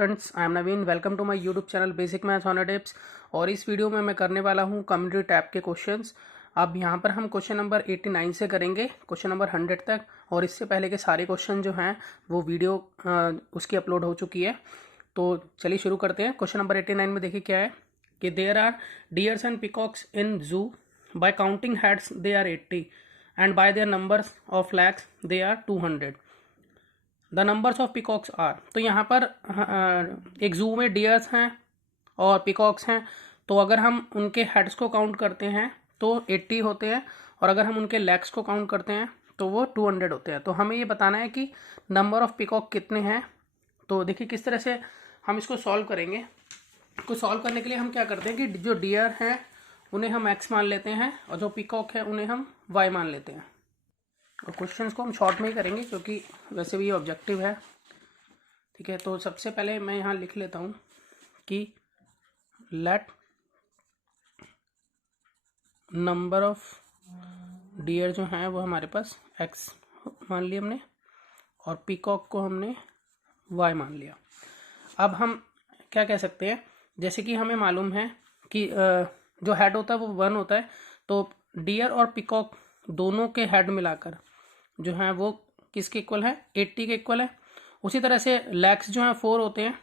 Students, I am Naveen. Welcome to my YouTube channel basic maths on tips. और इस video में मैं करने वाला हूं कम्युनिटी टैब के क्वेश्चंस। अब यहां पर हम क्वेश्चन नंबर 89 से करेंगे क्वेश्चन नंबर 100 तक। और इससे पहले के सारे क्वेश्चन जो हैं वो वीडियो उसकी अपलोड हो चुकी है। तो चलिए शुरू करते हैं। क्वेश्चन नंबर 89 में देखिए क्या है कि there are deers and peacocks in zoo, by counting heads they are 80 and by their numbers of legs they are 200। The numbers of peacocks are. तो यहाँ पर एक जू में डियर्स हैं और पिकॉक्स हैं। तो अगर हम उनके हेड्स को काउंट करते हैं तो 80 होते हैं, और अगर हम उनके लेग्स को काउंट करते हैं तो वो 200 होते हैं। तो हमें ये बताना है कि नंबर ऑफ पिकॉक कितने हैं। तो देखिए किस तरह से हम इसको सॉल्व करेंगे। इसको सॉल्व करने के लिए हम क्या करते हैं कि जो डियर हैं उन्हें हम एक्स मान लेते हैं और जो पिकॉक है उन्हें हम वाई मान लेते हैं। और क्वेश्चंस को हम शॉर्ट में ही करेंगे क्योंकि वैसे भी ये ऑब्जेक्टिव है। ठीक है, तो सबसे पहले मैं यहाँ लिख लेता हूँ कि लेट नंबर ऑफ डियर जो हैं वो हमारे पास एक्स मान लिया हमने, और पिकॉक को हमने वाई मान लिया। अब हम क्या कह सकते हैं, जैसे कि हमें मालूम है कि जो हेड होता है वो 1 होता है। तो डियर और पिकॉक दोनों के हेड मिलाकर जो है वो किसके इक्वल है, 80 के इक्वल है। उसी तरह से लैक्स जो है 4 होते हैं।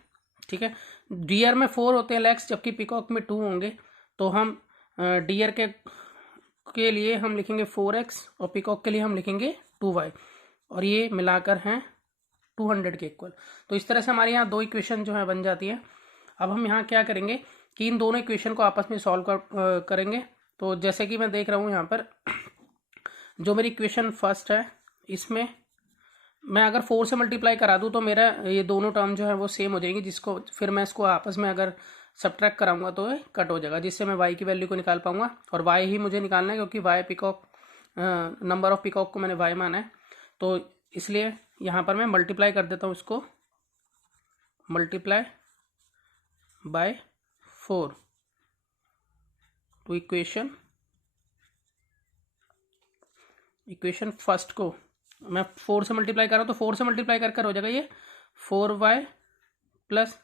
ठीक है, डियर में 4 होते हैं लैक्स, जबकि पिकॉक में 2 होंगे। तो हम डियर के लिए हम लिखेंगे 4x और पिकॉक के लिए हम लिखेंगे 2y, और ये मिलाकर हैं 200 के इक्वल। तो इस तरह से हमारे यहाँ दो इक्वेशन जो है बन जाती है। अब हम यहाँ क्या करेंगे कि इन दोनों इक्वेशन को आपस में सॉल्व करेंगे। तो जैसे कि मैं देख रहा हूँ यहाँ पर जो मेरी इक्वेशन फर्स्ट है, इसमें मैं अगर 4 से मल्टीप्लाई करा दूं तो मेरा ये दोनों टर्म जो है वो सेम हो जाएंगी, जिसको फिर मैं इसको आपस में अगर सब्ट्रैक्ट कराऊंगा तो ये कट हो जाएगा, जिससे मैं y की वैल्यू को निकाल पाऊंगा। और y ही मुझे निकालना है क्योंकि y peacock, number of peacock को मैंने y माना है। तो इसलिए यहाँ पर मैं मल्टीप्लाई कर देता हूँ, इसको मल्टीप्लाई बाय 4। तो इक्वेशन फर्स्ट को मैं 4 से मल्टीप्लाई कर रहा हूँ, तो 4 से मल्टीप्लाई कर हो जाएगा ये 4x plus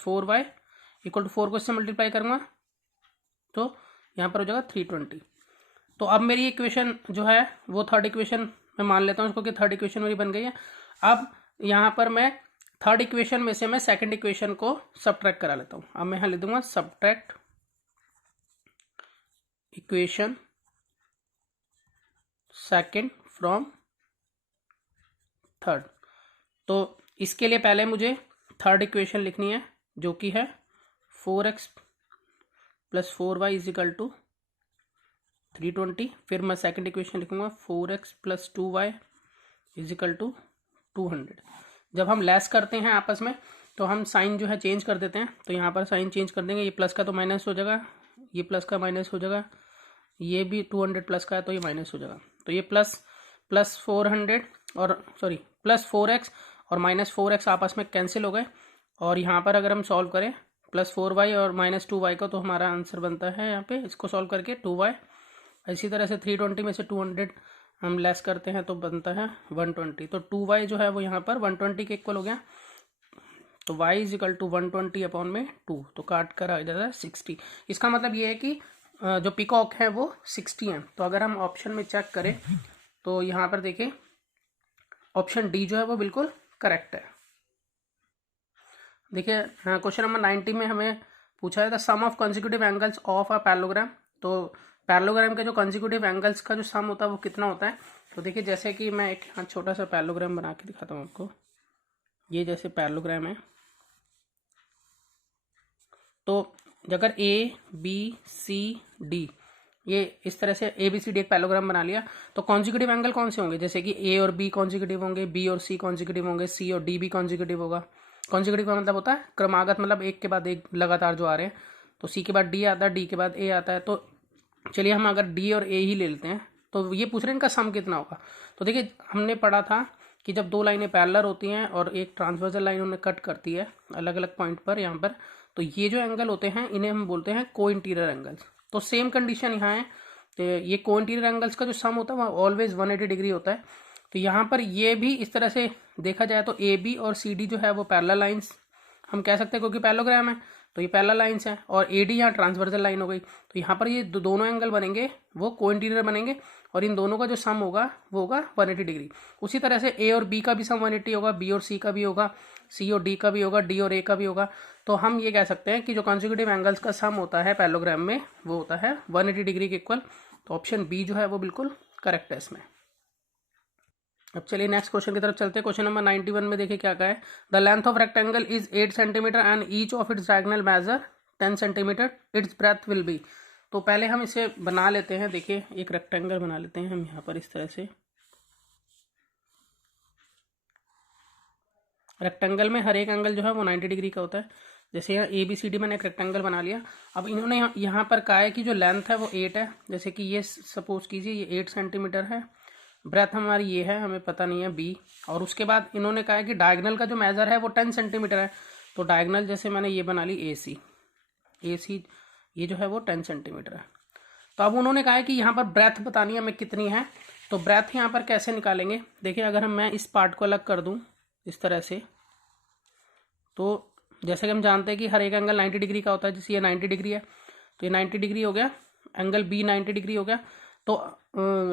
4y equal to 4 को इससे मल्टीप्लाई करूँगा तो यहाँ पर हो जाएगा 320। तो अब मेरी इक्वेशन जो है वो थर्ड इक्वेशन मैं मान लेता हूँ इसको कि थर्ड इक्वेशन मेरी बन गई है। अब यहाँ पर मैं थर्ड इक्वेशन में से मैं सेकंड इक्वेशन को सब्ट्रैक्ट करा लेता हूँ। अब मैं यहाँ लिख दूंगा subtract equation second from third. तो इसके लिए पहले मुझे थर्ड इक्वेशन लिखनी है जो कि है 4x plus 4y is equal to 320। फिर मैं सेकंड इक्वेशन लिखूंगा 4x plus 2y is equal to 200। जब हम लेस करते हैं आपस में तो हम साइन जो है चेंज कर देते हैं। तो यहाँ पर साइन चेंज कर देंगे, ये प्लस का तो माइनस हो जाएगा, ये प्लस का माइनस हो जाएगा, ये भी 200 प्लस का है तो ये माइनस हो जाएगा। तो ये प्लस 400 और प्लस 4x और माइनस 4x आपस में कैंसिल हो गए। और यहाँ पर अगर हम सॉल्व करें प्लस 4y और माइनस 2y को, तो हमारा आंसर बनता है यहाँ पे इसको सॉल्व करके 2y। इसी तरह से 320 में से 200 हम लेस करते हैं तो बनता है 120। तो 2y जो है वो यहाँ पर 120 के इक्वल हो गया। तो y is equal to 120 upon में 2, तो काट कर आ जाता है 60। इसका मतलब ये है कि जो पिकॉक है वो 60 है। तो अगर हम ऑप्शन में चेक करें तो यहाँ पर देखिए ऑप्शन डी जो है वो बिल्कुल करेक्ट है। देखिए क्वेश्चन नंबर 90 में हमें पूछा है the sum of consecutive angles of a parallelogram. तो पैरेललोग्राम के जो कंसेक्यूटिव एंगल्स का जो सम होता है वो कितना होता है। तो देखिए जैसे कि मैं एक छोटा सा पैरेललोग्राम बना के दिखाता हूँ आपको। ये जैसे पैरेललोग्राम है, तो अगर ए बी सी डी, ये इस तरह से ए बी सी डी एक पैरेललोग्राम बना लिया, तो कॉन्जिक्यूटिव एंगल कौन से होंगे, जैसे कि ए और बी कॉन्जिक्यूटिव होंगे, बी और सी कॉन्जिक्यूटिव होंगे, सी और डी भी कॉन्जिक्यूटिव होगा। कॉन्जिक्यूटिव का मतलब होता है क्रमागत, मतलब एक के बाद एक लगातार जो आ रहे हैं। तो सी के बाद डी आता है, डी के बाद ए आता है। तो चलिए हम अगर डी और ए ही ले लेते हैं तो ये पूछ रहे हैं इनका सम कितना होगा। तो देखिए हमने पढ़ा था कि जब दो लाइनें पैरेलल होती हैं और एक ट्रांसवर्सल लाइन उन्हें कट करती है अलग अलग पॉइंट पर यहाँ पर, तो ये जो एंगल होते हैं इन्हें हम बोलते हैं को इंटीरियर एंगल्स। तो सेम कंडीशन यहाँ है, तो ये को इंटीरियर एंगल्स का जो सम होता है वह ऑलवेज 180 डिग्री होता है। तो यहाँ पर ये भी इस तरह से देखा जाए तो ए बी और सी डी जो है वो पैरेलल लाइंस हम कह सकते हैं क्योंकि पैरेललोग्राम है तो ये पैरेलल लाइंस है, और AD यहाँ ट्रांसवर्सल लाइन हो गई, तो यहाँ पर ये दोनों एंगल बनेंगे वो कोइंटीरियर बनेंगे, और इन दोनों का जो सम होगा वो होगा 180 डिग्री। उसी तरह से A और B का भी सम 180 होगा, B और C का भी होगा, C और D का भी होगा, D और A का भी होगा। तो हम ये कह सकते हैं कि जो कॉन्जिक्यूटिव एंगल्स का सम होता है पैरेललोग्राम में वो होता है 180 डिग्री के इक्वल। तो ऑप्शन बी जो है वो बिल्कुल करेक्ट है इसमें। अब चलिए नेक्स्ट क्वेश्चन की तरफ चलते हैं। क्वेश्चन नंबर 91 में देखिए क्या कहा है। The length of rectangle is 8 centimetre and each of its diagonal measure 10 centimetre, its breadth will be. तो पहले हम इसे बना लेते हैं। देखिए एक रेक्टेंगल बना लेते हैं हम यहाँ पर इस तरह से। रेक्टेंगल में हर एक एंगल जो है वो 90 डिग्री का होता है। जैसे यहाँ ABCD मैंने एक रेक्टेंगल बना लिया। अब इन्होंने यहाँ पर कहा है कि जो लेंथ है वो 8 है। जैसे कि ये सपोज कीजिए ये 8 सेंटीमीटर है, ब्रेथ हमारी ये है, हमें पता नहीं है B। और उसके बाद इन्होंने कहा है कि डायगोनल का जो मेजर है वो 10 सेंटीमीटर है। तो डायगोनल जैसे मैंने ये बना ली AC ये जो है वो 10 सेंटीमीटर है। तो अब उन्होंने कहा है कि यहाँ पर ब्रेथ बतानी है हमें कितनी है। तो ब्रेथ यहाँ पर कैसे निकालेंगे, देखिए अगर मैं इस पार्ट को अलग कर दूँ इस तरह से, तो जैसे कि हम जानते हैं कि हर एक एंगल 90 डिग्री का होता है। जैसे ये 90 डिग्री है तो ये 90 डिग्री हो गया, एंगल B 90 डिग्री हो गया। तो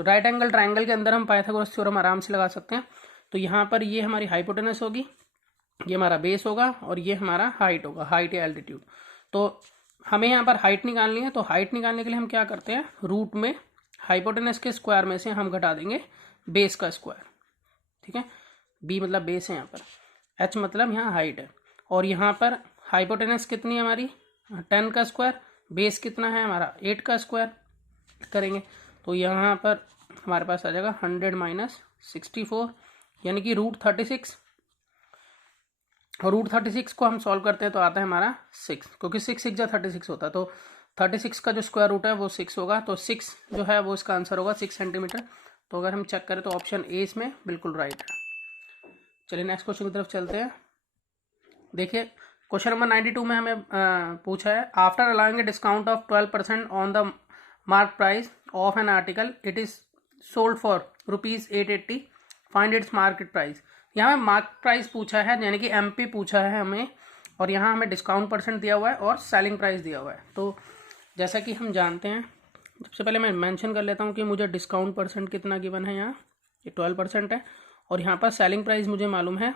राइट एंगल ट्रायंगल के अंदर हम पाइथागोरस थ्योरम आराम से लगा सकते हैं। तो यहाँ पर ये हमारी हाइपोटेनस होगी, ये हमारा बेस होगा, और ये हमारा हाइट होगा, हाइट या एल्टीट्यूड। तो हमें यहाँ पर हाइट निकालनी है। तो हाइट निकालने के लिए हम क्या करते हैं, रूट में हाइपोटेनस के स्क्वायर में से हम घटा देंगे बेस का स्क्वायर। ठीक है, B मतलब बेस है यहाँ पर, H मतलब यहाँ हाइट है, और यहाँ पर हाइपोटेनस कितनी है हमारी 10 का स्क्वायर, बेस कितना है हमारा 8 का स्क्वायर करेंगे। तो यहाँ पर हमारे पास आ जाएगा 100 माइनस 64 यानी कि √36। और √36 को हम सॉल्व करते हैं तो आता है हमारा 6, क्योंकि 6 6 जा 36 होता है। तो 36 का जो स्क्वायर रूट है वो 6 होगा। तो 6 जो है वो इसका आंसर होगा 6 सेंटीमीटर। तो अगर हम चेक करें तो ऑप्शन ए इसमें बिल्कुल राइट है। चलिए नेक्स्ट क्वेश्चन की तरफ चलते हैं। देखिए क्वेश्चन नंबर 92 में हमें पूछा है, after allowing a discount of 12% on the mark price of an article it is sold for ₹880, find its market price. यहाँ हमें मार्क प्राइस पूछा है यानी कि MP पूछा है हमें, और यहाँ हमें डिस्काउंट % दिया हुआ है और सेलिंग प्राइस दिया हुआ है। तो जैसा कि हम जानते हैं, सबसे पहले मैं मेंशन कर लेता हूँ कि मुझे डिस्काउंट % कितना गिवन है, यहाँ ये 12% है, और यहाँ पर सेलिंग प्राइस मुझे मालूम है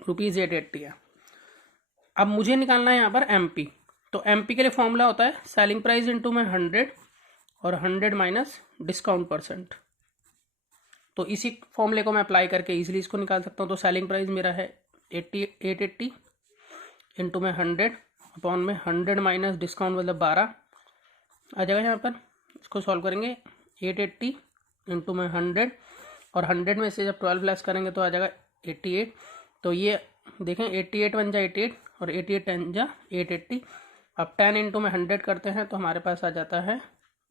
₹880 है। अब मुझे निकालना है यहाँ पर MP। तो MP के लिए फॉर्मूला होता है सेलिंग प्राइस इंटू में 100 और 100 माइनस डिस्काउंट %। तो इसी फॉर्मूले को मैं अप्लाई करके इजीली इसको निकाल सकता हूँ। तो सेलिंग प्राइस मेरा है 880 इंटू में 100 अपॉन में 100 माइनस डिस्काउंट मतलब 12 आ जाएगा यहाँ पर। इसको सॉल्व करेंगे 880 इंटू में 100, और 100 में से जब 12 लेस करेंगे तो आ जाएगा 88। तो ये देखें 88 1 जा 88 और 88 10 जा 880। अब 10 इंटू में 100 करते हैं तो हमारे पास आ जाता है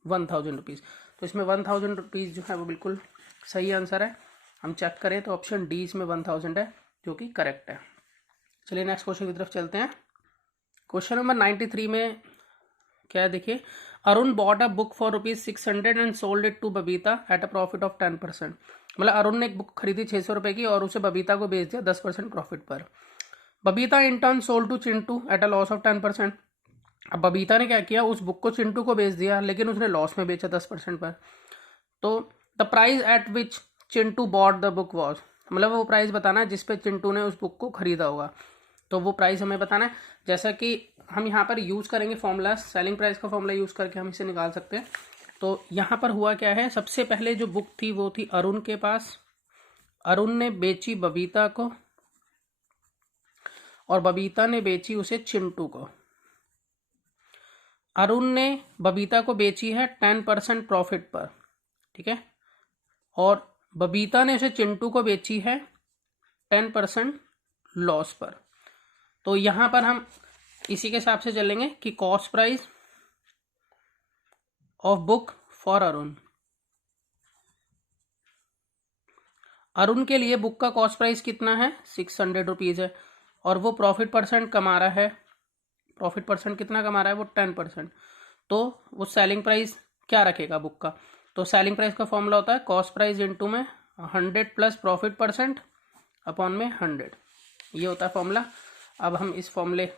1000 रुपीज़। तो इसमें 1000 रुपीज़ जो है वो बिल्कुल सही आंसर है। हम चेक करें तो ऑप्शन डी इसमें 1000 है जो कि करेक्ट है। चलिए नेक्स्ट क्वेश्चन की तरफ चलते हैं। क्वेश्चन नंबर 93 में क्या है, देखिए Arun bought a book for ₹600 and sold it to Babita at a profit of 10%। मतलब अरुण ने एक बुक खरीदी 600 रुपये की और उसे बबीता को बेच दिया 10% प्रॉफिट पर। Babita in turn sold to Chintu at a loss of 10%। अब बबीता ने क्या किया, उस बुक को चिंटू को बेच दिया, लेकिन उसने लॉस में बेचा 10% पर। तो the price at which Chintu bought the book was, मतलब वो प्राइस बताना है जिस पे चिंटू ने उस बुक को खरीदा होगा। तो वो प्राइस हमें बताना है। जैसा कि हम यहाँ पर यूज़ करेंगे फॉर्मूला, सेलिंग प्राइस का फॉर्मूला यूज़ करके हम इसे निकाल सकते हैं। तो यहाँ पर हुआ क्या है, सबसे पहले जो बुक थी वो थी अरुण के पास, अरुण ने बेची बबीता को और बबीता ने बेची उसे चिंटू को। अरुण ने बबीता को बेची है 10% प्रॉफिट पर, ठीक है, और बबीता ने उसे चिंटू को बेची है 10% लॉस पर। तो यहाँ पर हम इसी के हिसाब से चलेंगे कि cost price of book for Arun, Arun के लिए बुक का कॉस्ट प्राइस कितना है 600 रुपीज़ है, और वो प्रॉफिट % कमा रहा है। प्रॉफिट % कितना कमा रहा है वो 10%। तो वो सेलिंग प्राइस क्या रखेगा बुक का, तो सेलिंग प्राइस का फॉर्मूला होता है कॉस्ट प्राइस इंटू में 100 प्लस प्रॉफिट % अपॉन में 100, ये होता है फॉर्मूला। अब हम इस फॉर्मूले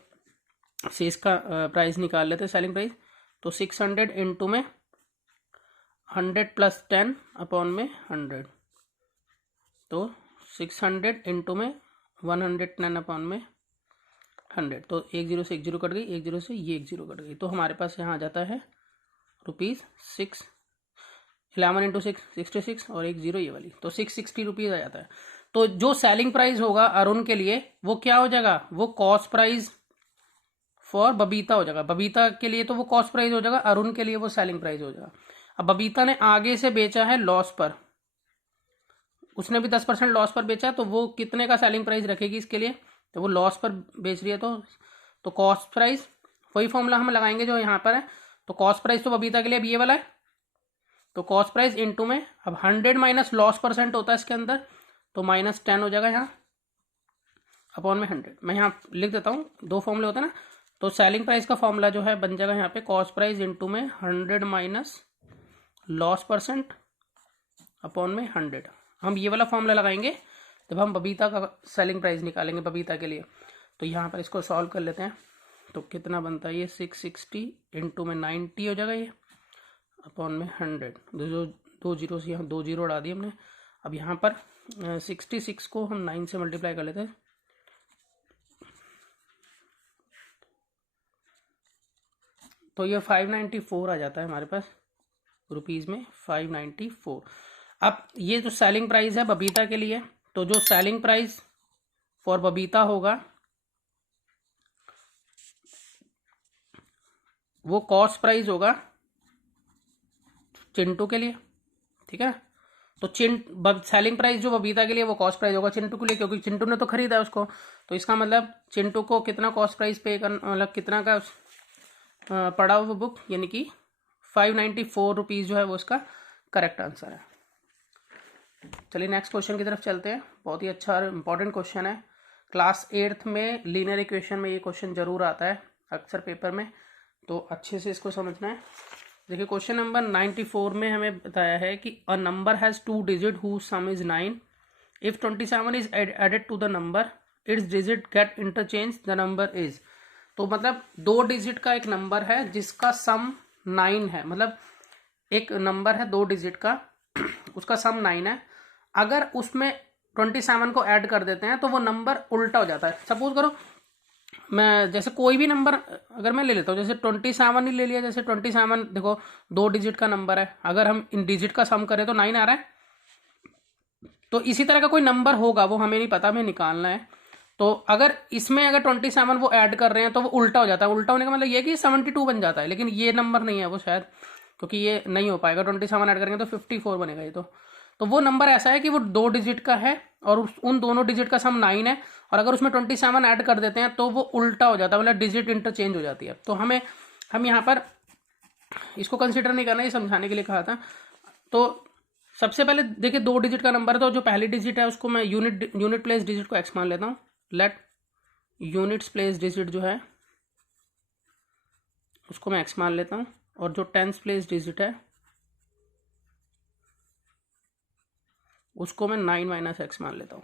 से इसका प्राइस निकाल लेते हैं, सेलिंग प्राइस। तो 600 इंटू में 100 प्लस 10 अपॉन में 100, तो 600 इंटू में 110 अपॉन में 100। तो 1 0 से 1 0 कट गई, 1 0 से ये 1 0 कट गई, तो हमारे पास यहाँ आ जाता है ₹6, 11 इंटू 6 66 और 1 0 ये वाली, तो 660 रुपीज़ आ जाता है। तो जो सेलिंग प्राइस होगा अरुण के लिए वो क्या हो जाएगा, वो कॉस्ट प्राइस फॉर बबीता हो जाएगा। बबीता के लिए तो वो कॉस्ट प्राइस हो जाएगा, अरुण के लिए वो सेलिंग प्राइस हो जाएगा। अब बबीता ने आगे से बेचा है लॉस पर, उसने भी 10% लॉस पर बेचा, तो वो कितने का सेलिंग प्राइस रखेगी इसके लिए, तो वो लॉस पर बेच रही है, तो कॉस्ट प्राइस, वही फॉर्मूला हम लगाएंगे जो यहाँ पर है। तो कॉस्ट प्राइस तो बबीता के लिए अब ये वाला है, तो कॉस्ट प्राइस इंटू में, अब 100 माइनस लॉस परसेंट होता है इसके अंदर, तो -10 हो जाएगा यहाँ अपॉन में 100। मैं यहाँ लिख देता हूँ, दो फॉर्मूले होते हैं ना, तो सेलिंग प्राइस का फॉर्मूला जो है बन जाएगा यहाँ पे कॉस्ट प्राइस इंटू में 100 माइनस लॉस परसेंट अपॉन में 100। हम ये वाला फॉर्मूला लगाएंगे जब हम बबीता का सेलिंग प्राइस निकालेंगे बबीता के लिए। तो यहाँ पर इसको सॉल्व कर लेते हैं, तो कितना बनता है ये 660 इंटू में 90 हो जाएगा ये अपॉन में 100। दो जीरो से यहाँ 2 जीरो उड़ा दिए हमने। अब यहाँ पर 66 को हम 9 से मल्टीप्लाई कर लेते हैं, तो ये 594 आ जाता है हमारे पास रुपीज़ में, 594। अब ये जो सेलिंग प्राइस है बबीता के लिए, तो जो सेलिंग प्राइस फॉर बबीता होगा वो कॉस्ट प्राइस होगा चिंटू के लिए, ठीक है। तो सेलिंग प्राइस जो बबीता के लिए वो कॉस्ट प्राइस होगा चिंटू के लिए, क्योंकि चिंटू ने तो खरीदा है उसको, तो इसका मतलब चिंटू को कितना कॉस्ट प्राइस पे करना, मतलब कितना का पड़ा वो बुक, यानी कि 594 रुपीज़ जो है वो इसका करेक्ट आंसर है। चलिए नेक्स्ट क्वेश्चन की तरफ चलते हैं। बहुत ही अच्छा और इम्पॉर्टेंट क्वेश्चन है, क्लास 8th में लीनियर इक्वेशन में ये क्वेश्चन जरूर आता है अक्सर पेपर में, तो अच्छे से इसको समझना है। देखिए क्वेश्चन नंबर 94 में हमें बताया है कि a number has 2 digit whose sum is 9, if 27 is added to the number its digit get interchange the number is. तो मतलब 2 डिजिट का एक नंबर है जिसका सम 9 है, मतलब एक नंबर है 2 डिजिट का उसका सम 9 है, अगर उसमें 27 को ऐड कर देते हैं तो वो नंबर उल्टा हो जाता है। सपोज करो मैं जैसे कोई भी नंबर अगर मैं ले लेता हूँ, जैसे 27 ही ले लिया, जैसे 27 देखो 2 डिजिट का नंबर है, अगर हम इन डिजिट का सम करें तो 9 आ रहा है। तो इसी तरह का कोई नंबर होगा, वो हमें नहीं पता, हमें निकालना है। तो अगर इसमें अगर 27 वो ऐड कर रहे हैं तो वो उल्टा हो जाता है। उल्टा होने का मतलब ये कि 72 बन जाता है, लेकिन ये नंबर नहीं है वो शायद, क्योंकि ये नहीं हो पाएगा। 27 ऐड करेंगे तो 54 बनेगा ये। तो वो नंबर ऐसा है कि वो 2 डिजिट का है और उन दोनों डिजिट का सम 9 है, और अगर उसमें 27 ऐड कर देते हैं तो वो उल्टा हो जाता है, मतलब डिजिट इंटरचेंज हो जाती है। तो हम यहाँ पर इसको कंसिडर नहीं करना, ये समझाने के लिए कहा था। तो सबसे पहले देखिए 2 डिजिट का नंबर है, तो जो पहली डिजिट है उसको मैं यूनिट प्लेस डिजिट को एक्स मान लेता हूँ। लेट यूनिट्स प्लेस डिजिट जो है उसको मैं एक्स मान लेता हूँ, और जो टेंस प्लेस डिजिट है उसको मैं 9 माइनस एक्स मान लेता हूँ।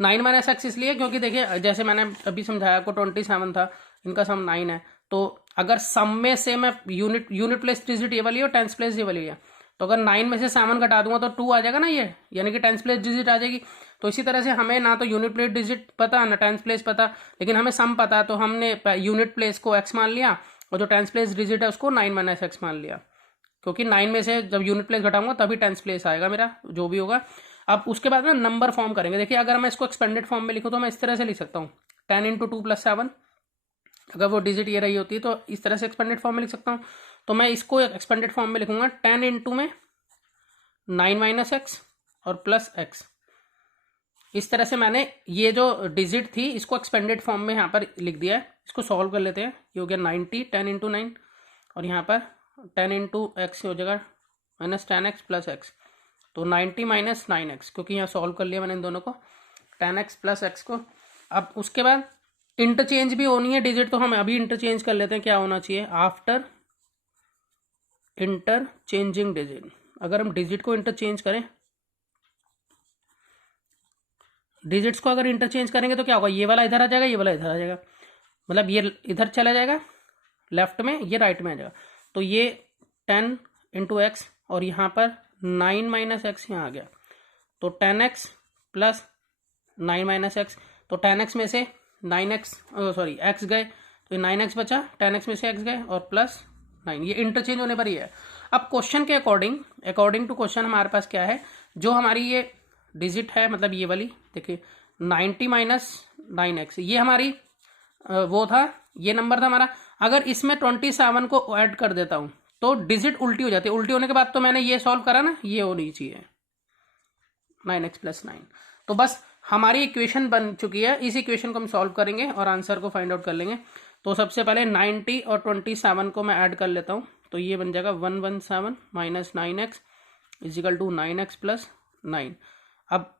9 माइनस एक्स इसलिए क्योंकि देखिए जैसे मैंने अभी समझाया आपको 27 था, इनका सम 9 है, तो अगर सम में से मैं यूनिट प्लेस डिजिट ये वाली है और टेंस प्लेस ये वाली है, तो अगर 9 में से 7 घटा दूंगा तो 2 आ जाएगा ना ये, यानी कि टेंस प्लेस डिजिट आ जाएगी। तो इसी तरह से हमें ना तो यूनिट प्लेस डिजिट पता ना टेंस प्लेस पता, लेकिन हमें सम पता, तो हमने यूनिट प्लेस को एक्स मान लिया और जो टेंस प्लेस डिजिट है उसको 9 माइनस एक्स मान लिया, क्योंकि 9 में से जब यूनिट प्लेस घटाऊंगा तभी टेंस प्लेस आएगा मेरा जो भी होगा। अब उसके बाद ना नंबर फॉर्म करेंगे। देखिए अगर मैं इसको एक्सपेंडेड फॉर्म में लिखूँ तो मैं इस तरह से लिख सकता हूँ 10 इंटू 2 प्लस 7, अगर वो डिजिट ये रही होती है तो इस तरह से एक्सपेंडेड फॉर्म में लिख सकता हूँ। तो मैं इसको एक्सपेंडेड फॉर्म में लिखूंगा 10 इंटू में 9 माइनस एक्स और प्लस एक्स। इस तरह से मैंने ये जो डिजिट थी इसको एक्सपेंडेड फॉर्म में यहाँ पर लिख दिया है। इसको सॉल्व कर लेते हैं, ये हो गया 90 10 इंटू 9, और यहाँ पर 10 इंटू एक्स हो जाएगा माइनस 10x प्लस एक्स, तो 90 माइनस 9x, क्योंकि यहाँ सॉल्व कर लिया मैंने इन दोनों को 10x प्लस एक्स को। अब उसके बाद इंटरचेंज भी होनी है डिजिट, तो हम अभी इंटरचेंज कर लेते हैं। क्या होना चाहिए, आफ्टर इंटरचेंजिंग डिजिट, अगर हम डिजिट को इंटरचेंज करें डिजिट्स को अगर इंटरचेंज करेंगे तो क्या होगा, ये वाला इधर आ जाएगा, ये वाला इधर आ जाएगा, मतलब ये इधर चला जाएगा लेफ्ट में, ये राइट में आ जाएगा। तो ये 10 इंटू एक्स और यहाँ पर 9 माइनस एक्स यहाँ आ गया, तो 10x प्लस 9 माइनस एक्स, तो 10x में से 9x सॉरी x गए तो 9x बचा, 10x में से x गए और प्लस 9, ये इंटरचेंज होने पर ही है। अब क्वेश्चन के अकॉर्डिंग टू क्वेश्चन हमारे पास क्या है, जो हमारी ये डिजिट है मतलब ये वाली देखिए 90 माइनस 9x, ये हमारी वो था, ये नंबर था हमारा। अगर इसमें 27 को ऐड कर देता हूं तो डिजिट उल्टी हो जाती है, उल्टी होने के बाद तो मैंने ये सॉल्व करा ना, ये होनी चाहिए 9x प्लस 9। तो बस हमारी इक्वेशन बन चुकी है, इस इक्वेशन को हम सॉल्व करेंगे और आंसर को फाइंड आउट कर लेंगे। तो सबसे पहले 90 और 27 को मैं ऐड कर लेता हूं, तो ये बन जाएगा 117 minus 9x is equal to 9x plus 9। अब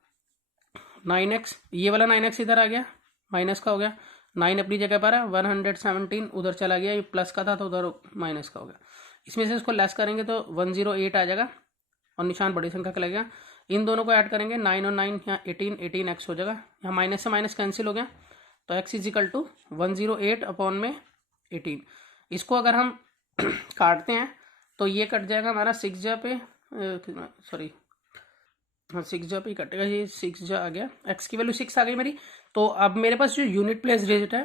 9x, ये वाला 9x इधर आ गया, माइनस का हो गया, 9 अपनी जगह पर है, 117 उधर चला गया, ये प्लस का था तो उधर माइनस का हो गया। इसमें से इसको लेस करेंगे तो 108 आ जाएगा और निशान बड़ी संख्या का लगेगा। इन दोनों को ऐड करेंगे 9 और 9 यहाँ 18x हो जाएगा, यहाँ माइनस से माइनस कैंसिल हो गया, तो x इजिकल टू 108 अपॉन में 18। इसको अगर हम काटते हैं तो ये कट जाएगा हमारा 6 जा पे, सॉरी हाँ 6 जा पे ही कटेगा, ये 6 जा आ गया, x की वैल्यू 6 आ गई मेरी। तो अब मेरे पास जो यूनिट प्लेस डिजिट है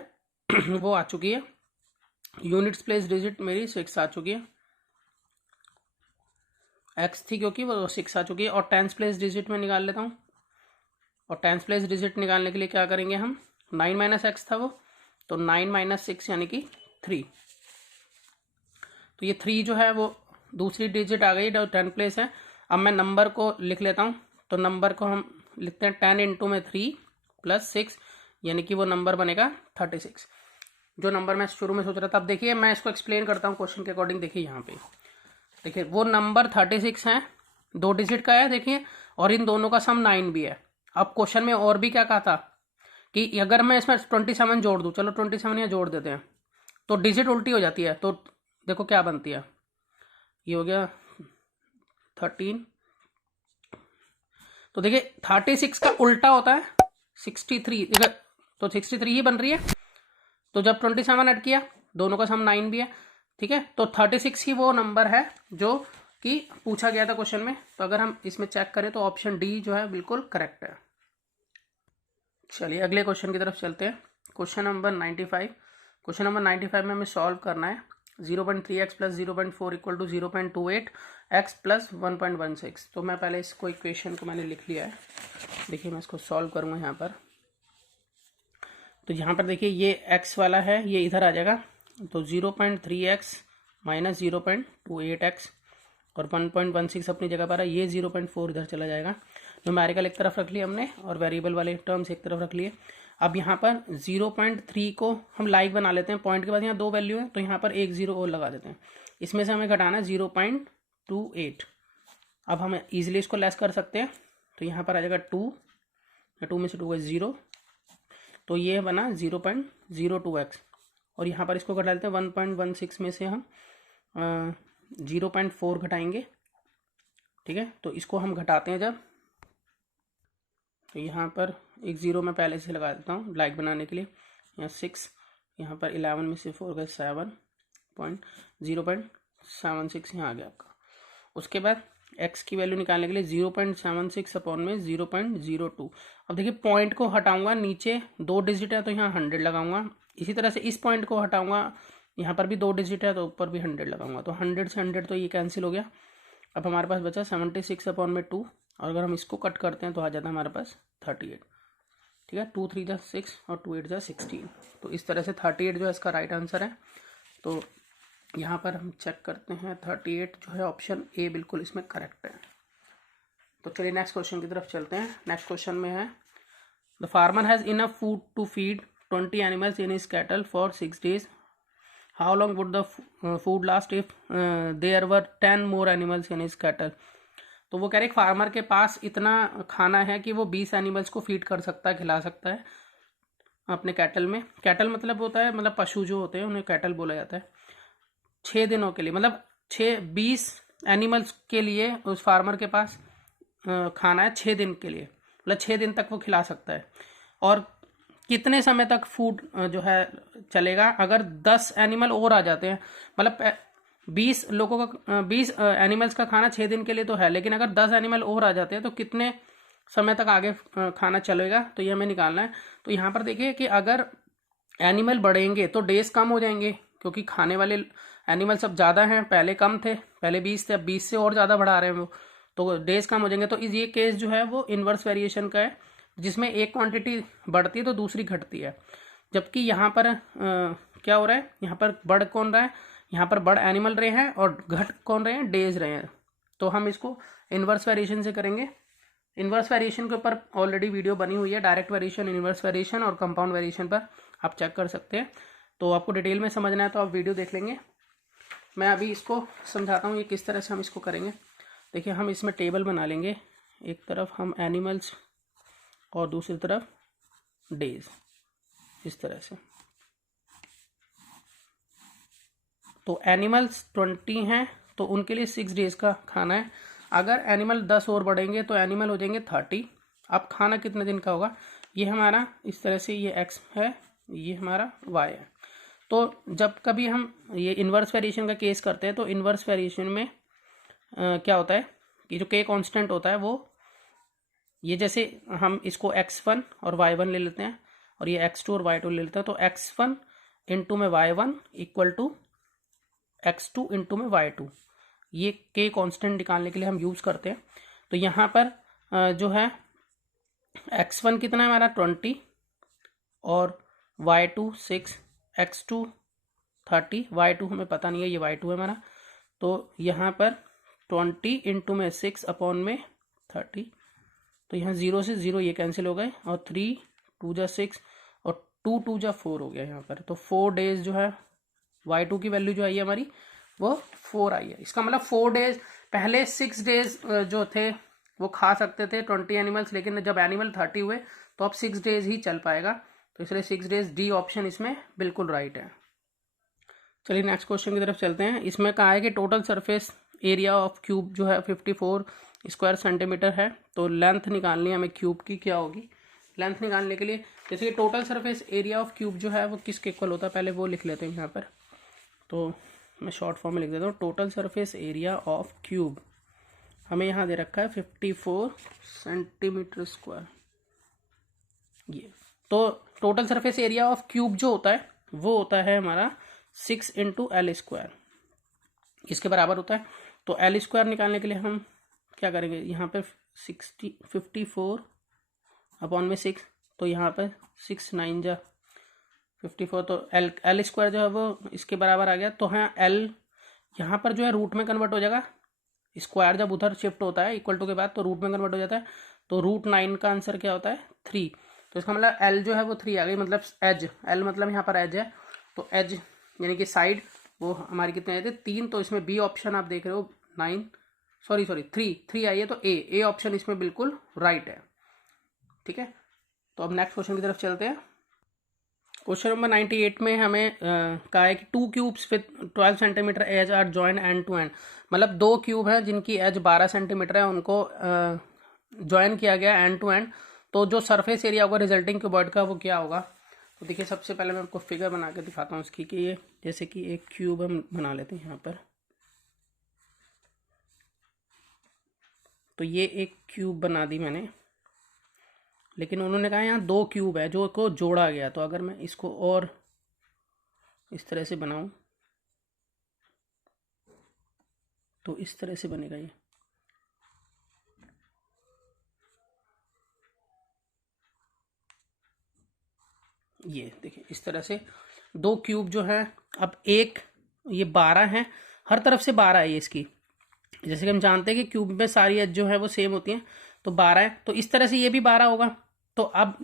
वो आ चुकी है, यूनिट्स प्लेस डिजिट मेरी 6 आ चुकी है, x थी क्योंकि वो 6 आ चुकी है। और टेंस प्लेस डिजिट में निकाल लेता हूँ, और टेंस प्लेस डिजिट निकालने के लिए क्या करेंगे हम, 9 माइनस एक्स था वो, तो 9 माइनस 6 यानी कि 3, तो ये 3 जो है वो दूसरी डिजिट आ गई जो 10 प्लेस है। अब मैं नंबर को लिख लेता हूँ, तो नंबर को हम लिखते हैं 10 इंटू में 3 प्लस 6 यानी कि वो नंबर बनेगा 36, जो नंबर मैं शुरू में सोच रहा था। अब देखिए मैं इसको एक्सप्लेन करता हूँ क्वेश्चन के अकॉर्डिंग। देखिए यहाँ पे देखिए वो नंबर 36 है, 2 डिजिट का है देखिए, और इन दोनों का सम 9 भी है। अब क्वेश्चन में और भी क्या कहा था कि अगर मैं इसमें 27 जोड़ दूँ, चलो 27 यहाँ जोड़ देते हैं, तो डिजिट उल्टी हो जाती है, तो देखो क्या बनती है, ये हो गया 13, तो देखिए 36 का उल्टा होता है 63, देखो तो 63 ही बन रही है। तो जब 27 ऐड किया, दोनों का सम 9 भी है, ठीक है, तो 36 ही वो नंबर है जो कि पूछा गया था क्वेश्चन में। तो अगर हम इसमें चेक करें तो ऑप्शन डी जो है बिल्कुल करेक्ट है। चलिए अगले क्वेश्चन की तरफ चलते हैं। क्वेश्चन नंबर 95, क्वेश्चन नंबर 95 में हमें सॉल्व करना है 0.3x plus 0.4 equal to 0.28 x plus 1.16। तो मैं पहले इसको इक्वेशन को मैंने लिख लिया है, देखिए मैं इसको सॉल्व करूँगा यहाँ पर। तो यहाँ पर देखिए ये x वाला है, ये इधर आ जाएगा, तो 0.3x माइनस 0.28x और 1.16 अपनी जगह पर है, ये 0.4 इधर चला जाएगा। न्यूमेरिकल एक तरफ रख लिया हमने और वेरिएबल वाले टर्म्स एक तरफ रख लिए। अब यहाँ पर 0.3 को हम लाइक बना लेते हैं, पॉइंट के बाद यहाँ 2 वैल्यू है तो यहाँ पर एक 0 और लगा देते हैं, इसमें से हमें घटाना 0.28। अब हम ईजिली इसको लेस कर सकते हैं, तो यहाँ पर आ जाएगा 2, 2 में से 2 है 0, तो ये बना 0.02x, और यहाँ पर इसको घटा लेते हैं 1.16 में से हम 0.4 घटाएंगे, ठीक है। तो इसको हम घटाते हैं जब, तो यहाँ पर एक 0 मैं पहले से लगा देता हूँ लाइक बनाने के लिए, यहाँ 6, यहाँ पर 11 में से 4 गए 0.76 यहाँ आ गया आपका। उसके बाद x की वैल्यू निकालने के लिए 0.76 अपॉन में 0.02। अब देखिए पॉइंट को हटाऊंगा, नीचे 2 डिजिट है तो यहाँ 100 लगाऊंगा, इसी तरह से इस पॉइंट को हटाऊंगा, यहाँ पर भी 2 डिजिट है तो ऊपर भी 100 लगाऊंगा, तो 100 से 100 तो ये कैंसिल हो गया। अब हमारे पास बचा 76 अपॉन में 2, और अगर हम इसको कट करते हैं तो आ जाता है हमारे पास 38, ठीक है। 2 3 जा 6 और 2 8 जा 16, तो इस तरह से 38 जो है इसका राइट आंसर है। तो यहाँ पर हम चेक करते हैं 38 जो है ऑप्शन ए बिल्कुल इसमें करेक्ट है। तो चलिए नेक्स्ट क्वेश्चन की तरफ चलते हैं। नेक्स्ट क्वेश्चन में है the farmer has enough food to feed 20 animals in his cattle for 6 days। How long would the food last if there were 10 more animals in his cattle. तो वो कह रहे फार्मर के पास इतना खाना है कि वो 20 एनिमल्स को फीड कर सकता है, खिला सकता है अपने कैटल में। कैटल मतलब होता है, मतलब पशु जो होते हैं उन्हें कैटल बोला जाता है। 6 दिनों के लिए, मतलब 20 एनिमल्स के लिए उस फार्मर के पास खाना है 6 दिन के लिए, मतलब 6 दिन तक वो खिला सकता है। और कितने समय तक फूड जो है चलेगा, अगर 10 एनिमल और आ जाते हैं, मतलब 20 लोगों का 20 एनिमल्स का खाना 6 दिन के लिए तो है, लेकिन अगर 10 एनिमल और आ जाते हैं तो कितने समय तक आगे खाना चलेगा, तो ये हमें निकालना है। तो यहाँ पर देखिए कि अगर एनिमल बढ़ेंगे तो डेज कम हो जाएंगे, क्योंकि खाने वाले एनिमल्स अब ज़्यादा हैं, पहले कम थे, पहले 20 थे, अब 20 से और ज़्यादा बढ़ा रहे हैं वो, तो डेज कम हो जाएंगे। तो ये केस जो है वो इन्वर्स वेरिएशन का है, जिसमें एक क्वांटिटी बढ़ती है तो दूसरी घटती है। जबकि यहाँ पर क्या हो रहा है, यहाँ पर बढ़ कौन रहा है, यहाँ पर बढ़ एनिमल रहे हैं और घट कौन रहे हैं, डेज रहे हैं। तो हम इसको इन्वर्स वेरिएशन से करेंगे। इन्वर्स वेरिएशन के ऊपर ऑलरेडी वीडियो बनी हुई है, डायरेक्ट वेरिएशन, इन्वर्स वेरिएशन और कंपाउंड वेरिएशन पर आप चेक कर सकते हैं। तो आपको डिटेल में समझना है तो आप वीडियो देख लेंगे। मैं अभी इसको समझाता हूँ ये किस तरह से हम इसको करेंगे। देखिए, हम इसमें टेबल बना लेंगे, एक तरफ हम एनिमल्स और दूसरी तरफ डेज, इस तरह से। तो एनिमल्स 20 हैं तो उनके लिए 6 डेज का खाना है। अगर एनिमल 10 और बढ़ेंगे तो एनिमल हो जाएंगे 30। अब खाना कितने दिन का होगा, ये हमारा इस तरह से, ये x है, ये हमारा y है। तो जब कभी हम ये इन्वर्स वेरिएशन का केस करते हैं तो इन्वर्स वेरिएशन में क्या होता है कि जो k कांस्टेंट होता है वो, ये जैसे हम इसको x1 और y1 ले लेते हैं और ये x2 और y2 ले लेते हैं, तो x1 इंटू में y1 equal to x2 into में y2, ये k कांस्टेंट निकालने के लिए हम यूज़ करते हैं। तो यहाँ पर जो है x1 कितना है हमारा 20 और y2 6, x2 30, y2 हमें पता नहीं है, ये y2 है हमारा। तो यहाँ पर 20 इंटू में 6 अपॉन में 30, तो यहाँ 0 से 0 ये कैंसिल हो गए और 3 2 जा 6 और 2 2 जा 4 हो गया यहाँ पर। तो 4 डेज जो है y2 की वैल्यू जो आई है हमारी वो 4 आई है। इसका मतलब 4 डेज, पहले 6 डेज जो थे वो खा सकते थे 20 एनिमल्स, लेकिन जब एनिमल 30 हुए तो अब 6 डेज ही चल पाएगा, तो इसलिए 6 डेज, डी ऑप्शन इसमें बिल्कुल राइट है। चलिए नेक्स्ट क्वेश्चन की तरफ चलते हैं। इसमें कहा है कि total surface area of cube जो है 54 स्क्वायर सेंटीमीटर है, तो लेंथ निकालनी है हमें क्यूब की, क्या होगी लेंथ निकालने के लिए। जैसे कि total surface area of cube जो है वो किसके इक्वल होता है, पहले वो लिख लेते हैं यहाँ पर। तो मैं शॉर्ट फॉर्म में लिख देता हूँ, total surface area of cube हमें यहाँ दे रखा है 54 सेंटीमीटर स्क्वायर। ये तो total surface area of cube जो होता है वो होता है हमारा 6 इंटू एल स्क्वायर, इसके बराबर होता है। तो एल स्क्वायर निकालने के लिए हम क्या करेंगे, यहाँ पे 54 अपॉन में 6, तो यहाँ पे 6 9 जा 54, तो एल स्क्वायर जो है वो इसके बराबर आ गया। तो हाँ, एल यहाँ पर जो है रूट में कन्वर्ट हो जाएगा, स्क्वायर जब उधर शिफ्ट होता है इक्वल टू के बाद तो रूट में कन्वर्ट हो जाता है। तो √9 का आंसर क्या होता है 3। तो इसका मतलब एल जो है वो 3 आ गई, मतलब एज, एल मतलब यहाँ पर एज है, तो एज यानी कि साइड वो हमारी कितने आए थे 3। तो इसमें बी ऑप्शन आप देख रहे हो 9, सॉरी 3 आई है, तो ए ऑप्शन इसमें बिल्कुल राइट है। ठीक है, तो अब नेक्स्ट क्वेश्चन की तरफ चलते हैं। क्वेश्चन नंबर 98 में हमें कहा है कि 2 cubes with 12 centimetre edge are joined end to end, मतलब 2 क्यूब हैं जिनकी एज 12 सेंटीमीटर है, उनको ज्वाइन किया गया एंड टू एंड। तो जो सरफेस एरिया होगा रिजल्टिंग क्यूबॉइड का वो क्या होगा। तो देखिए, सबसे पहले मैं आपको फिगर बना के दिखाता हूँ इसकी, कि ये जैसे कि एक क्यूब हम बना लेते हैं यहाँ पर। तो ये एक क्यूब बना दी मैंने, लेकिन उन्होंने कहा यहाँ 2 क्यूब है जो को जोड़ा गया। तो अगर मैं इसको और इस तरह से बनाऊं तो इस तरह से बनेगा ये देखिए इस तरह से 2 क्यूब जो है। अब एक ये 12 है, हर तरफ से 12 है ये इसकी, जैसे कि हम जानते हैं कि क्यूब में सारी एज जो है वो सेम होती हैं, तो 12 है, तो इस तरह से ये भी 12 होगा। तो अब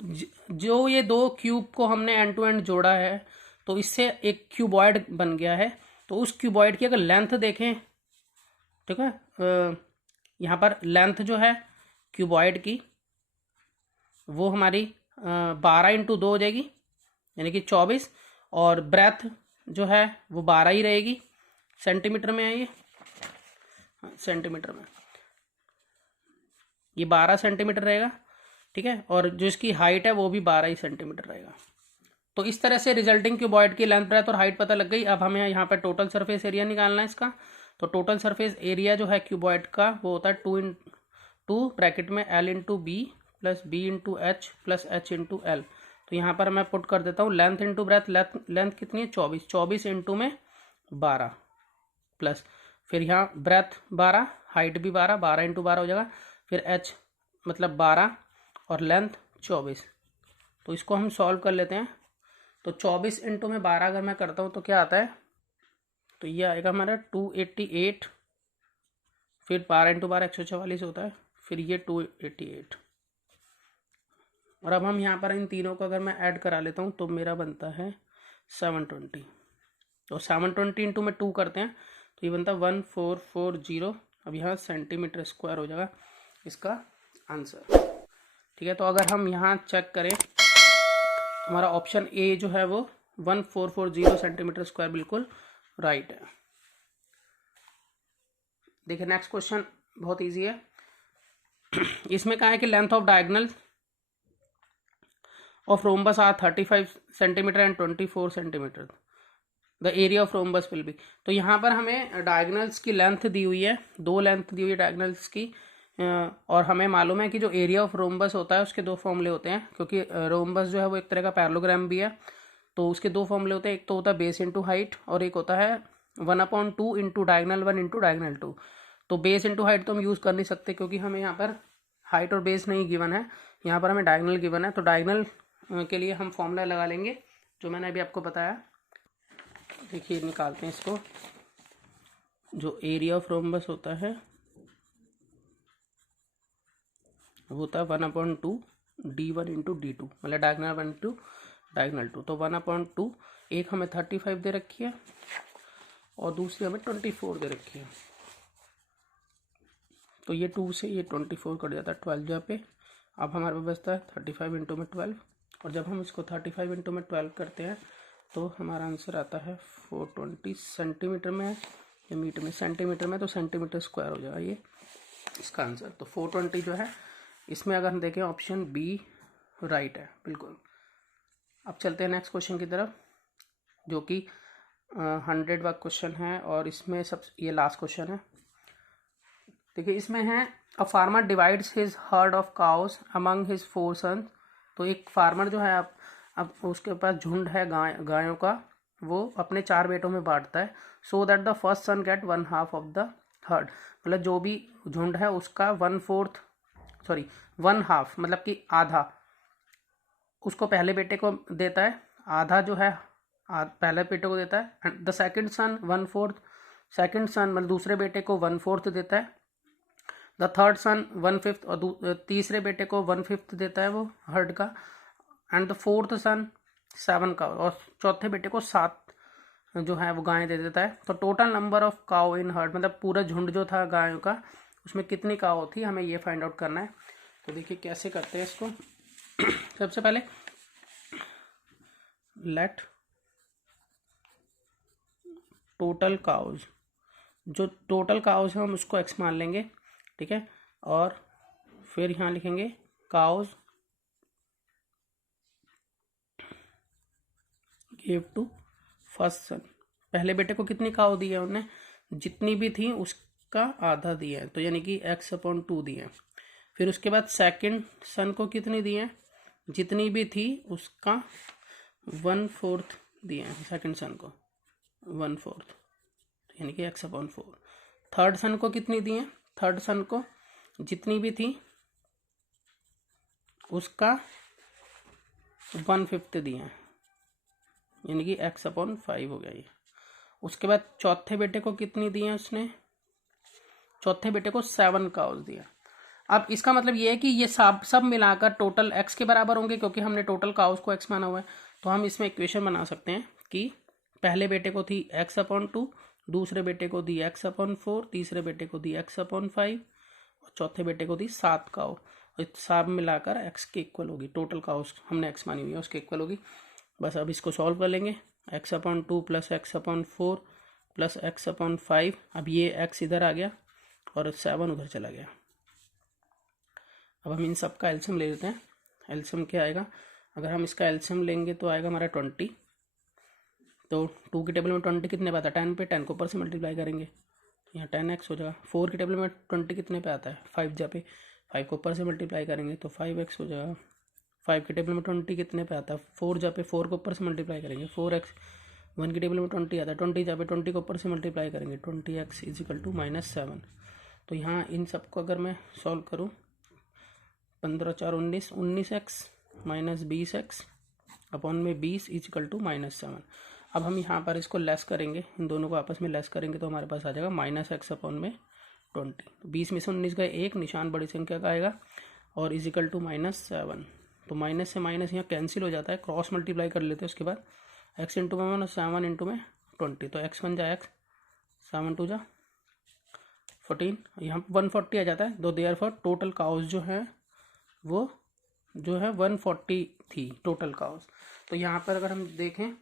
जो ये 2 क्यूब को हमने एंड टू एंड जोड़ा है तो इससे एक क्यूबॉइड बन गया है। तो उस क्यूबॉइड की अगर लेंथ देखें, ठीक है, यहाँ पर लेंथ जो है क्यूबॉइड की वो हमारी 12 इंटू 2 हो जाएगी, यानी कि 24, और ब्रेथ जो है वो 12 ही रहेगी। सेंटीमीटर में है ये, सेंटीमीटर में ये 12 सेंटीमीटर रहेगा। ठीक है, और जो इसकी हाइट है वो भी 12 ही सेंटीमीटर रहेगा। तो इस तरह से रिजल्टिंग क्यूबॉइड की लेंथ, ब्रेथ और हाइट पता लग गई। अब हमें यहाँ पर टोटल सरफेस एरिया निकालना है इसका। तो टोटल सरफेस एरिया जो है क्यूबॉइड का वो होता है 2 ब्रैकेट में L into B plus B into H plus H into L. तो यहाँ पर मैं पुट कर देता हूँ लेंथ इंटू ब्रेथ। लेंथ कितनी है 24, 24 इंटू में 12 प्लस फिर यहाँ ब्रेथ 12, हाइट भी 12, 12 इंटू 12 हो जाएगा। फिर एच मतलब 12 और लेंथ 24। तो इसको हम सॉल्व कर लेते हैं। तो 24 इंटू में 12 अगर मैं करता हूँ तो क्या आता है, तो ये आएगा हमारा 288। फिर 12 इंटू 12 144 होता है, फिर ये 288। और अब हम यहाँ पर इन तीनों को अगर मैं ऐड करा लेता हूँ तो मेरा बनता है 720। तो 720 इंटू में 2 करते हैं तो ये बनता है 1440। अब यहाँ सेंटीमीटर स्क्वायर हो जाएगा इसका आंसर। ठीक है, तो अगर हम यहाँ चेक करें तो हमारा ऑप्शन ए जो है वो 1440 सेंटीमीटर स्क्वायर बिल्कुल राइट है। देखिए नेक्स्ट क्वेश्चन बहुत इजी है। इसमें कहा है कि length of diagonal of rhombus are 35 centimetre and 24 centimetre. The area of rhombus will be. तो यहाँ पर हमें डायगोनल्स की लेंथ दी हुई है, 2 लेंथ दी हुई है डायगोनल्स की, और हमें मालूम है कि जो एरिया ऑफ रोम्बस होता है उसके 2 फॉर्मूले होते हैं, क्योंकि रोम्बस जो है वो एक तरह का पैरेललोग्राम भी है। तो उसके 2 फॉर्मूले होते हैं, एक तो होता है बेस इंटू हाइट और एक होता है 1/2 इंटू डायगोनल 1 इंटू डायगोनल 2। तो बेस इंटू हाइट तो हम यूज़ कर नहीं सकते क्योंकि हमें यहाँ पर हाइट और बेस नहीं गिवन है, यहाँ पर हमें डायगोनल गिवन है। तो डायगोनल के लिए हम फॉर्मूला लगा लेंगे जो मैंने अभी आपको बताया। देखिए निकालते हैं इसको। जो एरिया ऑफ रोम्बस होता है वो होता है 1/2 D1 इंटू D2, मतलब डायगोनल 1 इंटू डायगोनल 2। तो 1/2, एक हमें 35 दे रखी है और दूसरी हमें 24 दे रखी है। तो ये 2 से ये 24 कट जाता है 12 जहाँ पे। अब हमारे पास बचता है 35 इंटू में 12, और जब हम इसको 35 इंटू में 12 करते हैं तो हमारा आंसर आता है 420 सेंटीमीटर में या मीटर में, सेंटीमीटर में तो सेंटीमीटर स्क्वायर हो जाएगा ये इसका आंसर। तो 420 जो है इसमें अगर हम देखें ऑप्शन बी राइट है बिल्कुल। अब चलते हैं नेक्स्ट क्वेश्चन की तरफ जो कि 100 वाला क्वेश्चन है, और इसमें सब ये लास्ट क्वेश्चन है। देखिए इसमें है a farmer divides his herd of cows among his 4 sons. तो एक फार्मर जो है अब उसके पास झुंड है गायों का, वो अपने 4 बेटों में बांटता है। So that the first son get 1/2 of the herd. मतलब जो भी झुंड है उसका 1/2 मतलब कि आधा उसको पहले बेटे को देता है, आधा जो है पहले बेटे को देता है। And the second son 1/4, second son मतलब दूसरे बेटे को 1/4 देता है। द थर्ड सन 1/5, और तीसरे बेटे को 1/5 देता है वो हर्ड का। एंड द फोर्थ सन 7 का, और चौथे बेटे को 7 जो है वो गायें दे देता है। तो total number of cow in heard, मतलब पूरा झुंड जो था गायों का उसमें कितनी काउ थी, हमें ये फाइंड आउट करना है। तो देखिए कैसे करते हैं इसको। सबसे पहले लेट टोटल काउज, जो टोटल काउज है हम उसको एक्स मान लेंगे, ठीक है। और फिर यहाँ लिखेंगे काउज गिव टू फर्स्ट सन। पहले बेटे को कितनी काउ दी है उन्होंने, जितनी भी थी उसका आधा दिया है, तो यानी कि x/2 दिए। फिर उसके बाद सेकंड सन को कितनी दी है, जितनी भी थी उसका 1/4 दिए हैं सेकंड सन को 1/4, यानी कि x/4। थर्ड सन को कितनी दी है, थर्ड सन को जितनी भी थी उसका 1/5 दिए हैं, यानी कि x/5 हो गया ये। उसके बाद चौथे बेटे को कितनी दी है उसने, चौथे बेटे को 7 काउज दिया। अब इसका मतलब ये है कि ये सब मिलाकर टोटल x के बराबर होंगे, क्योंकि हमने टोटल काउज को x माना हुआ है। तो हम इसमें इक्वेशन बना सकते हैं कि पहले बेटे को थी x/2, दूसरे बेटे को दी x/4, तीसरे बेटे को दी x/5 और चौथे बेटे को दी 7 काउ। सब मिलाकर x के इक्वल होगी, टोटल काउज हमने x मानी हुई है उसके इक्वल होगी। बस अब इसको सॉल्व कर लेंगे, x/2 plus x/4 plus x/5। अब ये x इधर आ गया और 7 उधर चला गया। अब हम इन सब का एलसीएम ले लेते हैं। एलसीएम क्या आएगा, अगर हम इसका एलसीएम लेंगे तो आएगा हमारा 20। तो 2 की टेबल में 20 कितने पे आता है, 10 पे, 10 को ऊपर से मल्टीप्लाई करेंगे तो यहाँ 10x हो जाएगा। 4 की टेबल में 20 कितने पे आता है, 5 जा पे, 5 को ऊपर से मल्टीप्लाई करेंगे तो 5x हो जाएगा। 5 की टेबल में 20 कितने पे आता है, 4 जा पे, 4 को ऊपर से मल्टीप्लाई करेंगे 4x। 1 की टेबल में 20 आता है, 20 जा पे, 20 को ऊपर से मल्टीप्लाई करेंगे 20x इजिकल टू -7। तो यहाँ इन सबको अगर मैं सॉल्व करूँ, 15 4 19, 19x माइनस 20x अपॉन में 20 इजिकल टू -7। अब हम यहाँ पर इसको लेस करेंगे, इन दोनों को आपस में लेस करेंगे तो हमारे पास आ जाएगा -x अपॉन में 20। तो 20 में से 19 का एक निशान बड़ी संख्या का आएगा और इजिकल टू -7। तो माइनस से माइनस यहाँ कैंसिल हो जाता है, क्रॉस मल्टीप्लाई कर लेते हैं उसके बाद x इंटू में माइनस 7 इंटू में 20। तो x बन जाए x, 7 2 जा 14, यहाँ 140 आ जाता है। दो देयर फॉर टोटल काउस जो है वो जो है 140 थी टोटल काउस। तो यहाँ पर अगर हम देखें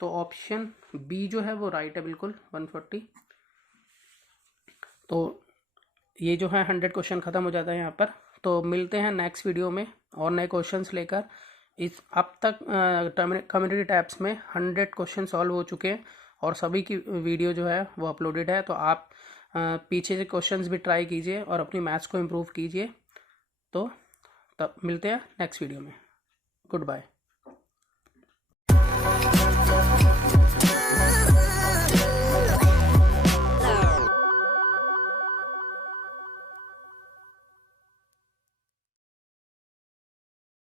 तो ऑप्शन बी जो है वो राइट है बिल्कुल, 140। तो ये जो है 100 क्वेश्चन ख़त्म हो जाता है यहाँ पर। तो मिलते हैं नेक्स्ट वीडियो में और नए क्वेश्चंस लेकर। इस अब तक कम्युनिटी टैब्स में 100 क्वेश्चन सॉल्व हो चुके हैं और सभी की वीडियो जो है वो अपलोडेड है। तो आप पीछे से क्वेश्चंस भी ट्राई कीजिए और अपनी मैथ्स को इम्प्रूव कीजिए। तो तब मिलते हैं नेक्स्ट वीडियो में। Good bye.